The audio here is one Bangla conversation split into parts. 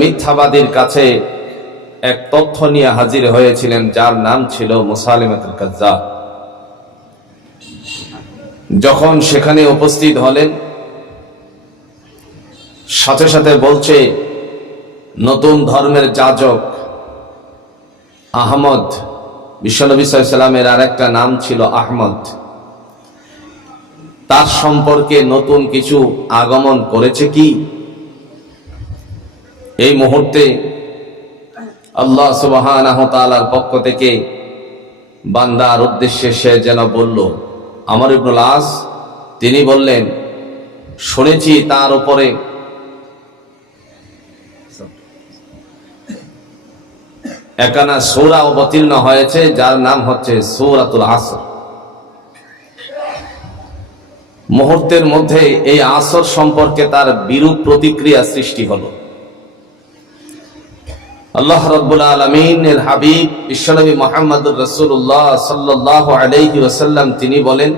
মিথ্যাবাদীর কাছে এক তথ্য নিয়ে হাজির হয়েছিলেন, যার নাম ছিল মুসালিমাতুল কাজ্জাব। যখন সেখানে উপস্থিত হলেন, সাথে সাথে বলছে, নতুন ধর্মের যাজক আহমদ বিশ্বনবী সাল্লামের আর একটা নাম ছিল আহমদ। তার সম্পর্কে নতুন কিছু আগমন করেছে কি? এই মুহূর্তে আল্লাহ সুবাহ পক্ষ থেকে বান্দার উদ্দেশ্যে সে যেন বলল, আমার ইবনুল আস, তিনি বললেন, শুনেছি তার উপরে একানা সৌরা অবতীর্ণ হয়েছে, যার নাম হচ্ছে সৌরাতুল আসর। মুহূর্তের মধ্যে এই আসর সম্পর্কে তার বিরূপ প্রতিক্রিয়া সৃষ্টি হলো। আল্লাহ রব্বুল আলমিনের হাবিব, বিশ্বনবী মোহাম্মদুর রসুল্লাহ সাল্লাহ আলাইহি ওসাল্লাম তিনি বলেন,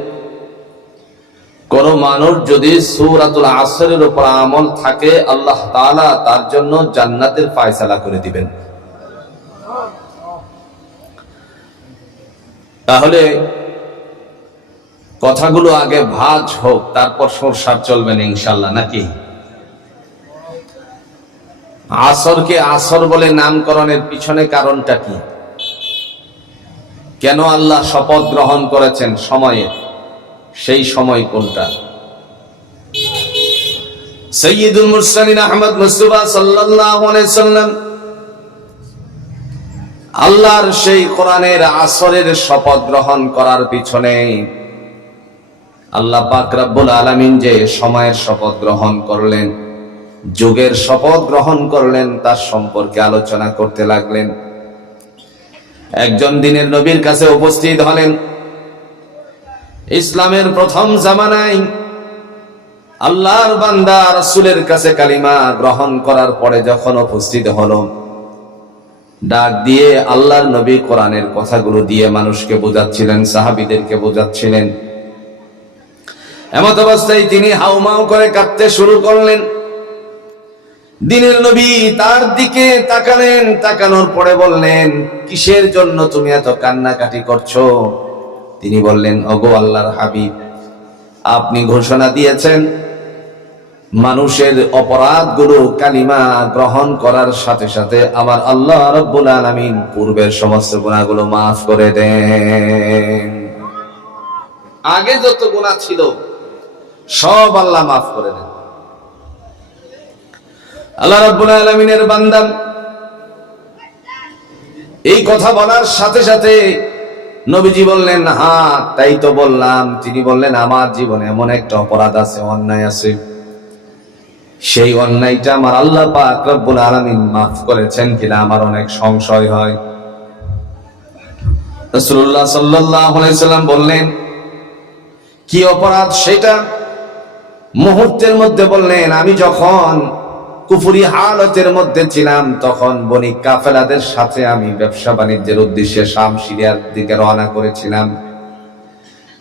কোন মানুষ যদি সুরাতুল আসরের উপর আমল থাকে, আল্লাহ তাআলা তার জন্য জান্নাতের ফায়সালা করে দিবেন। তাহলে কথাগুলো আগে ভাজ হোক, তারপর সরসার চলবেন ইনশাল্লাহ নাকি? আসরকে আসর বলে নামকরণের পিছনে কারণটা কি? কেন আল্লাহ শপথ গ্রহণ করেছেন সময়ে? সেই সময় কোনটা? সৈয়দুল মুরসালিন আহমদ মুস্তফা সাল্লাম আল্লাহর সেই কোরআনের আসরের শপথ গ্রহণ করার পিছনে আল্লাহ পাক রব্বুল আলামিন যে সময়ের শপথ গ্রহণ করলেন যুগের শপথ গ্রহণ করলেন, তার সম্পর্কে আলোচনা করতে লাগলেন। একজন দিনের নবীর কাছে উপস্থিত হলেন। ইসলামের প্রথম জামানায় আল্লাহর বান্দা রাসূলের কাছে কালিমা গ্রহণ করার পরে যখন উপস্থিত হলো, ডাক দিয়ে আল্লাহর নবী কোরআনের কথাগুলো দিয়ে মানুষকে বোঝাচ্ছিলেন, সাহাবিদেরকে বোঝাচ্ছিলেন। এমত অবস্থায় তিনি হাউমাউ করে কাঁদতে শুরু করলেন। দিনের নবী তার দিকে তাকালেন, তাকানোর পরে বললেন, কিসের জন্য তুমি এত কান্নাকাটি করছ? তিনি বললেন অগো আল্লাহর হাবিব, আপনি ঘোষণা দিয়েছেন, মানুষের অপরাধগুলো কালিমা গ্রহণ করার সাথে সাথে আমার আল্লাহ রব্বুল আলামিন পূর্বের সমস্ত গুণাগুলো মাফ করে দেন। আগে যত গুণা ছিল, সব আল্লাহ মাফ করে দেন। আল্লাহ রাব্বুল আলামিনের বান্দা। এই কথা বলার সাথে সাথে নবীজি বললেন হ্যাঁ তাই তো বললাম। তিনি বললেন, আমার জীবনে এমন একটা অপরাধ আছে, অন্যায় আছে। সেই অন্যায়টা আমার আল্লাহ পাক রব্বুল আলামিন মাফ করেছেন কিনা আমার অনেক সংশয় হয়। রাসূলুল্লাহ সাল্লাল্লাহু আলাইহি সাল্লাম বললেন, কি অপরাধ সেটা? মুহূর্তের মধ্যে বললেন, আমি যখন কুফুরি হালতের মধ্যে ছিলাম, তখন বণিক কাফেলাদের সাথে আমি ব্যবসা বাণিজ্যের উদ্দেশ্যে শাম সিরিয়ার দিকে রওনা করেছিলাম।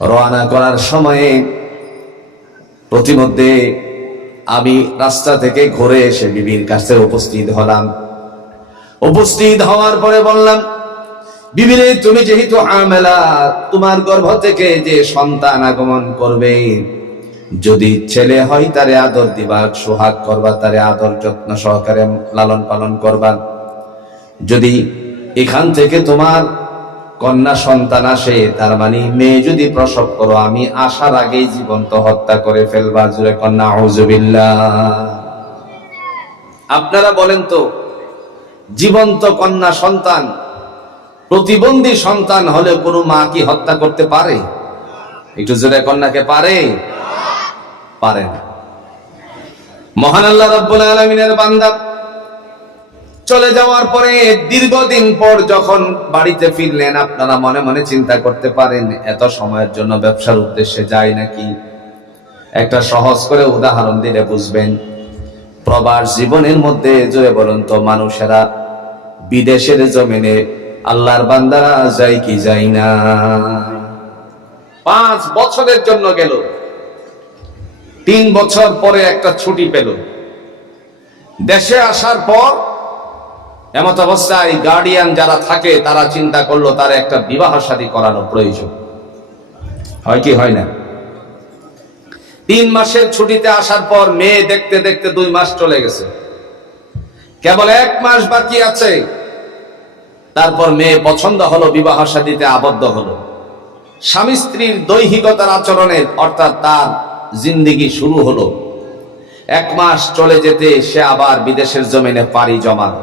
রওনা করার সময়ে প্রতিমধ্যে আমি রাস্তা থেকে ঘুরে এসে বিবির কাছে উপস্থিত হলাম। উপস্থিত হওয়ার পরে বললাম, বিবিরে, তুমি যেহেতু আমেলা, তোমার গর্ভ থেকে যে সন্তান আগমন করবে যদি ছেলে হয় তারে আদর দিবা, সোহাগ করবা, তারে আদর যত্ন সহকারে লালন পালন করবা। যদি এখান থেকে তোমার কন্যা সন্তান আসে, তার মানে মেয়ে যদি প্রসব করো, আমি আসার আগেই জীবন্ত হত্যা করে ফেলবা, জুড়ে কন্যা আউজুবিল্লাহ আপনারা বলেন তো, জীবন্ত কন্যা সন্তান, প্রতিবন্ধী সন্তান হলে কোনো মা কি হত্যা করতে পারে? একটু জোরে কন্যাকে পারে? পারে না। মহান আল্লাহ রব্বুল আলমিনের বান্দা চলে যাওয়ার পরে দীর্ঘদিন পর যখন বাড়িতে ফিরলেন, আপনারা মনে মনে চিন্তা করতে পারেন, এত সময়ের জন্য ব্যবসার উদ্দেশ্যে যায় নাকি? একটা সহজ করে উদাহরণ দিলে বুঝবেন, প্রবাস জীবনের মধ্যে জোরে বলুন তো, মানুষেরা বিদেশের জমিনে আল্লাহর বান্দারা যায় কি যায় না? পাঁচ বছরের জন্য গেল। তিন বছর পরে একটা ছুটি পেল। দেশে আসার পর এমত অবস্থায় গার্ডিয়ান যারা থাকে, তারা চিন্তা করল তার একটা বিবাহ শাদী করানো প্রয়োজন। হয় কি, হয় না? তিন মাসের ছুটিতে আসার পর মেয়ে দেখতে দেখতে দুই মাস চলে গেছে। কেবল এক মাস বাকি আছে। তারপর মেয়ে পছন্দ হলো, বিবাহ শাদীতে আবদ্ধ হলো। স্বামী স্ত্রীর দৈহিকতার আচরণের অর্থাৎ তার জিন্দিগি শুরু হলো। এক মাস চলে যেতে সে আবার বিদেশের জমিনে পাড়ি জমাল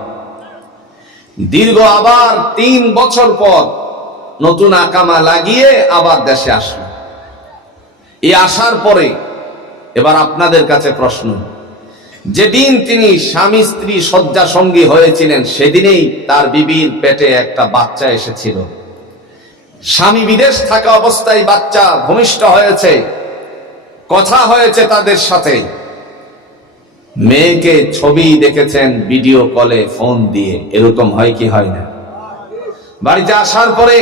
দীর্ঘ আবার তিন বছর পর নতুন আকামা লাগিয়ে আবার দেশে আসলো। এই আসার পরে এবার আপনাদের কাছে প্রশ্ন, যেদিন তিনি স্বামী স্ত্রী শয্যা সঙ্গী হয়েছিলেন, সেদিনেই তার বিবির পেটে একটা বাচ্চা এসেছিল। স্বামী বিদেশ থাকা অবস্থায় বাচ্চা ভূমিষ্ঠ হয়েছে কথা হয়েছে তাদের সাথে। মেয়েকে ছবি দেখেছেন ভিডিও কলে ফোন দিয়ে, এরকম হয় কি হয় না? বাড়িতে আসার পরে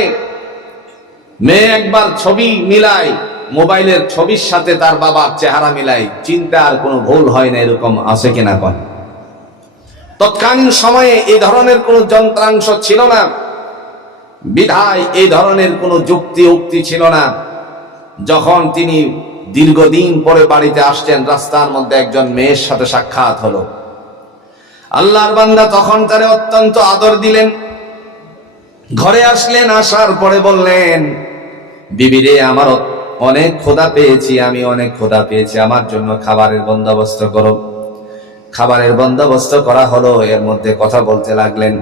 মেয়ে একবার ছবি মিলাই মোবাইলের ছবির সাথে তার বাবার চেহারা মিলাই চিন্তা আর কোনো ভুল হয় না এরকম আছে কিনা কন? তৎকালীন সময়ে এই ধরনের কোনো যন্ত্রাংশ ছিল না। বিধায় এই ধরনের কোনো যুক্তি উক্তি ছিল না। যখন তিনি দীর্ঘদিন পরে বাড়িতে আসছেন, রাস্তার মধ্যে একজন মেয়ের সাথে সাক্ষাৎ হলো। আল্লাহর বান্দা তখন তারে অত্যন্ত আদর দিলেন। ঘরে আসলেন, আসার পরে বললেন বিবিরে আমার অনেক ক্ষুধা পেয়েছি, আমি অনেক ক্ষুধা পেয়েছি, আমার জন্য খাবারের বন্দোবস্ত করো। খাবারের বন্দোবস্ত করা হলো, এর মধ্যে কথা বলতে লাগলেন,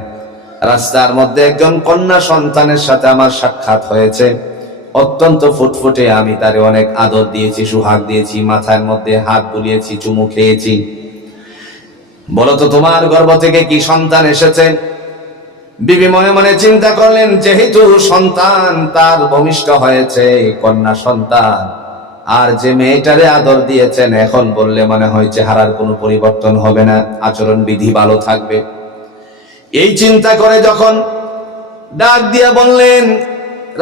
রাস্তার মধ্যে একজন কন্যা সন্তানের সাথে আমার সাক্ষাৎ হয়েছে। অত্যন্ত ফুটফুটে আমি তারে অনেক আদর দিয়েছি, সুহাগ দিয়েছি, মাথার মধ্যে হাত বুলিয়েছি, চুমু খেয়েছি। বলতো, তোমার গর্ভ থেকে কি সন্তান এসেছে? বিবি মনে মনে চিন্তা করলেন, যেহেতু সন্তান, তার ভূমিষ্ঠ হয়েছে, কন্যা সন্তান। আর যে মেয়েটারে আদর দিয়েছেন, এখন বললে মনে হয় চেহারার কোনো পরিবর্তন হবে না, আচরণ বিধি ভালো থাকবে। এই চিন্তা করে যখন ডাক দিয়ে বললেন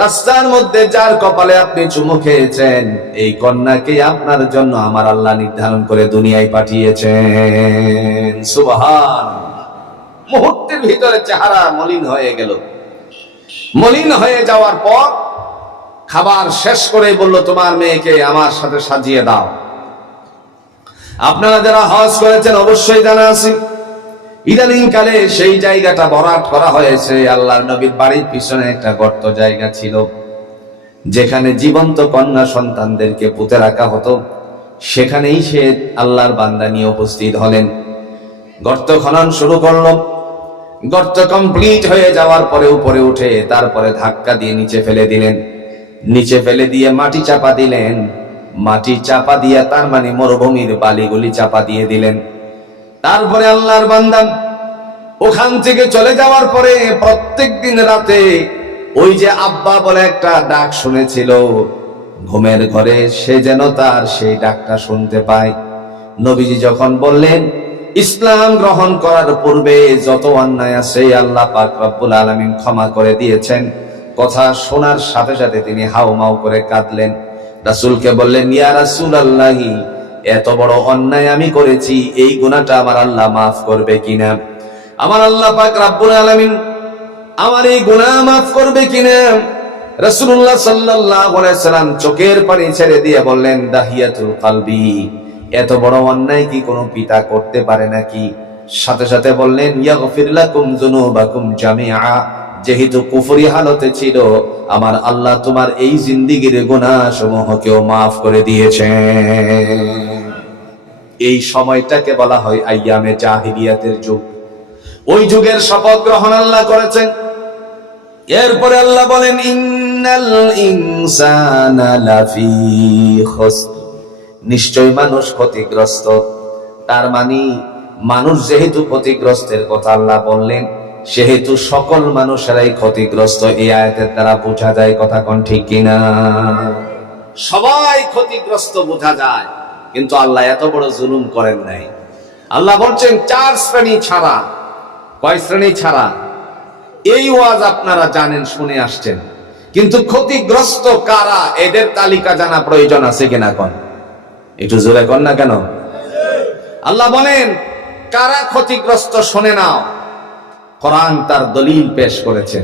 রাস্তার মধ্যে যার কপালে আপনি চুমু খেয়েছেন, এই কন্যাকে আপনার জন্য আমার আল্লাহ নির্ধারণ করে দুনিয়ায় পাঠিয়েছেন। সুবহান। মুহূর্তের ভিতরে চেহারা মলিন হয়ে গেল। মলিন হয়ে যাওয়ার পর খাবার শেষ করে বলল, তোমার মেয়েকে আমার সাথে সাজিয়ে দাও। আপনারা যারা হজ করেছেন, অবশ্যই জানা আছে ইদানিং কালে সেই জায়গাটা ভরাট করা হয়েছে, আল্লাহর নবীর বাড়ির পিছনে একটা গর্ত জায়গা ছিল, যেখানে জীবন্ত কন্যা সন্তানদেরকে পুঁতে রাখা হতো। সেখানেই সে আল্লাহর বান্দা নিয়ে উপস্থিত হলেন। গর্ত খনন শুরু করল। গর্ত কমপ্লিট হয়ে যাওয়ার পরে উপরে উঠে তারপরে ধাক্কা দিয়ে নিচে ফেলে দিলেন। নিচে ফেলে দিয়ে মাটি চাপা দিলেন। মাটি চাপা দিয়ে তার মানে মরুভূমির বালিগুলি চাপা দিয়ে দিলেন। তারপরে আল্লাহর বান্দান ওখান থেকে চলে যাওয়ার পরে প্রত্যেক দিন রাতে ওই যে আব্বা বলে একটা ডাক শুনেছিল, ঘুমের ঘরে সে যেন তার সেই ডাকটা শুনতে পায়। নবীজি যখন বললেন, ইসলাম গ্রহণ করার পূর্বে যত অন্যায় আছে আল্লাহ পাক রব্বুল আলামিন ক্ষমা করে দিয়েছেন। কথা শোনার সাথে সাথে তিনি হাউমাউ করে কাঁদলেন। রাসূলকে বললেন, ইয়া রাসূলুল্লাহি এত বড় অন্যায় আমি করেছি, এই গুনাহটা আমার আল্লাহ মাফ করবে কিনা? আমার আল্লাহ পাক রব্বুল আলামিন আমার এই গুনাহ মাফ করবে কিনা? রাসূলুল্লাহ সাল্লাল্লাহু আলাইহি সাল্লাম চোখের পানি ছেড়ে দিয়ে বললেন, দাহিয়াতুল কলবি, এত বড় অন্যায় কি কোনো পিতা করতে পারে নাকি? সাথে সাথে বললেন, ইয়াগফির লাকুম যুনুবাকুম জামিআ। যেহেতু কুফরি হালতে ছিল, আমার আল্লাহ তোমার এই জিন্দিগির গুনাহ সমূহকেও মাফ করে দিয়েছেন। এই সময়টাকে বলা হয় আইয়ামে জাহিলিয়াতের যুগ। ওই যুগের শপথ গ্রহণ আল্লাহ করেছেন। এরপরে আল্লাহ বলেন, ইন্নাল ইনসানা লাফি নিশ্চয় মানুষ ক্ষতিগ্রস্ত। তার মানে মানুষ যেহেতু ক্ষতিগ্রস্তের কথা আল্লাহ বললেন সেহেতু সকল মানুষেরাই ক্ষতিগ্রস্ত এই আয়াতের দ্বারা বোঝা যায়, কথা কোন ঠিক কিনা? সবাই ক্ষতিগ্রস্ত বোঝা যায়, কিন্তু আল্লাহ এত বড় জুলুম করেন নাই। আল্লাহ বলছেন, চার শ্রেণি ছাড়া, কয় শ্রেণি ছাড়া? এই ওয়াজ আপনারা জানেন, শুনে আসছেন। কিন্তু ক্ষতিগ্রস্ত কারা, এদের তালিকা জানা প্রয়োজন আছে কিনা কোন? একটু জোরে কর না কেন? আল্লাহ বলেন, কারা ক্ষতিগ্রস্ত, শোনে নাও। কোরআন তার দলিল পেশ করেছেন।